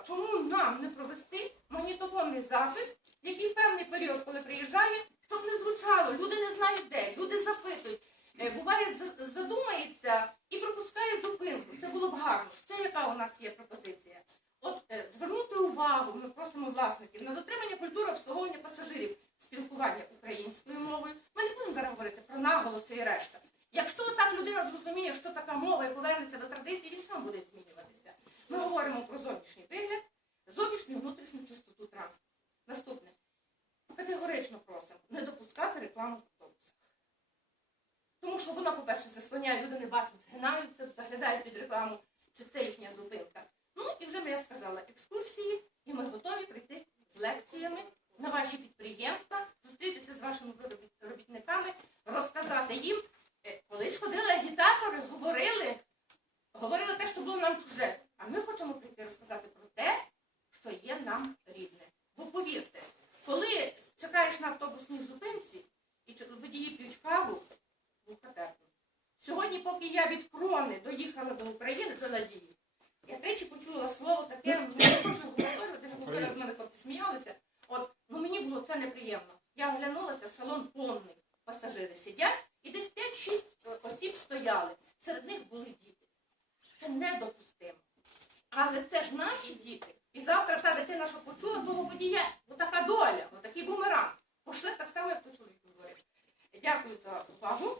запитала, чому нам не провести магнітофонний запис, який в певний період, коли приїжджає, щоб не звучало. Люди не знають де, люди запитують. Е, Буває, задумається і пропускає зупинку. Це було б гарно. Ще яка у нас є пропозиція? От е, звернути увагу, ми просимо власників на дотримання культури обслуговування пасажирів, спілкування українською мовою. Ми не будемо зараз говорити про наголоси і решта. Якщо так людина зрозуміє, що така мова і повернеться до традиції, він сам буде змінюватися. Ми говоримо про рекламу в. Тому що вона, по-перше, заслоняє, люди не бачать, згинаються, заглядають під рекламу, чи це їхня зупинка. Ну і вже я сказала, екскурсії, і ми готові прийти з лекціями на ваші підприємства, зустрітися з вашими робітниками, розказати їм. Е, Колись ходили агітатори, говорили, говорили те, що було нам чуже. А ми хочемо прийти розказати про те, що є нам рідне. Бо повірте, коли чекаєш на автобусній зупинці і водії п'ють каву, вухотерпно. Сьогодні, поки я від Крони доїхала до України, до Надії, я тричі почула слово таке, ну, я хочу вчора з мене хлопці сміялися. От, ну мені було це неприємно. Я оглянулася, салон повний, пасажири сидять, і десь 5-6 осіб стояли. Серед них були діти. Це недопустимо. Але це ж наші діти. І завтра та дитина, що почула того водія, Дякую за увагу.